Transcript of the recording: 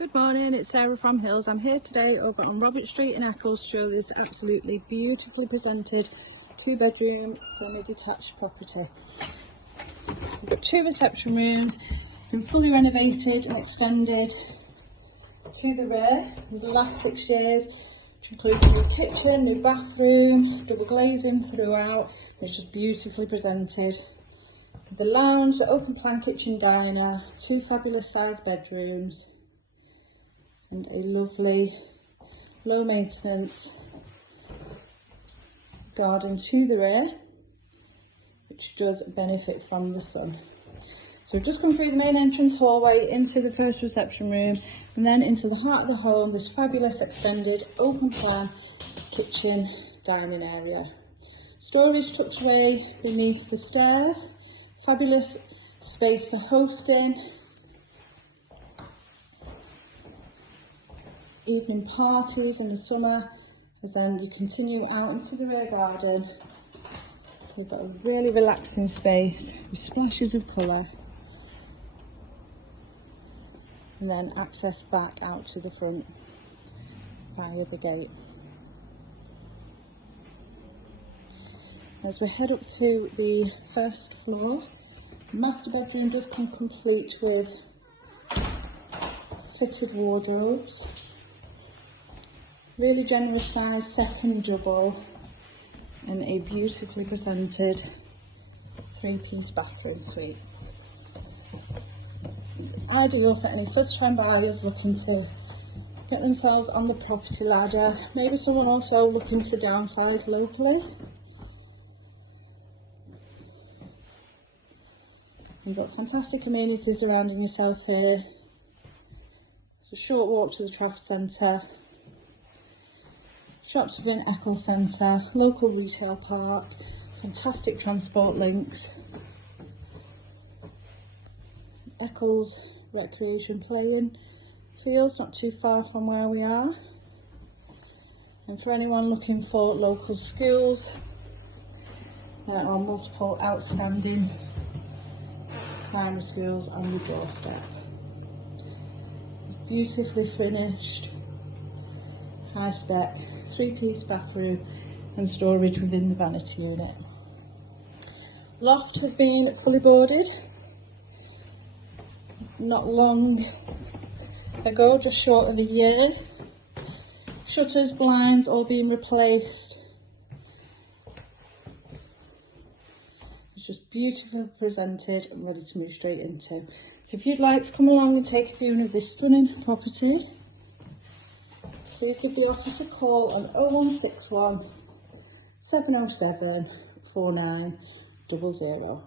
Good morning, it's Sarah from Hills. I'm here today over on Robert Street in Eccles to show this absolutely beautifully presented 2-bedroom semi-detached property. We've got 2 reception rooms, been fully renovated and extended to the rear in the last 6 years, to include a new kitchen, new bathroom, double glazing throughout. It's just beautifully presented. The lounge, the open plan kitchen diner, 2 fabulous sized bedrooms, and a lovely low maintenance garden to the rear, which does benefit from the sun. So we've just come through the main entrance hallway into the first reception room and then into the heart of the home, this fabulous extended open plan kitchen dining area. Storage tucked away beneath the stairs, fabulous space for hosting, evening parties in the summer, as then you continue out into the rear garden. We've got a really relaxing space with splashes of colour, and then access back out to the front via the gate. As we head up to the first floor, the master bedroom does come complete with fitted wardrobes, really generous size second double, and a beautifully presented 3-piece bathroom suite. Ideal for any first time buyers looking to get themselves on the property ladder, maybe someone also looking to downsize locally. You've got fantastic amenities surrounding yourself here. It's a short walk to the Trafford Centre, shops within Eccles Centre, local retail park, fantastic transport links, Eccles recreation playing fields not too far from where we are. And for anyone looking for local schools, there are multiple outstanding primary schools on your doorstep. It's beautifully finished, high spec, 3-piece bathroom and storage within the vanity unit. Loft has been fully boarded not long ago, just short of a year. Shutters, blinds all being replaced. It's just beautifully presented and ready to move straight into. So if you'd like to come along and take a viewing of this stunning property, please give the office a call on 0161 707 4900.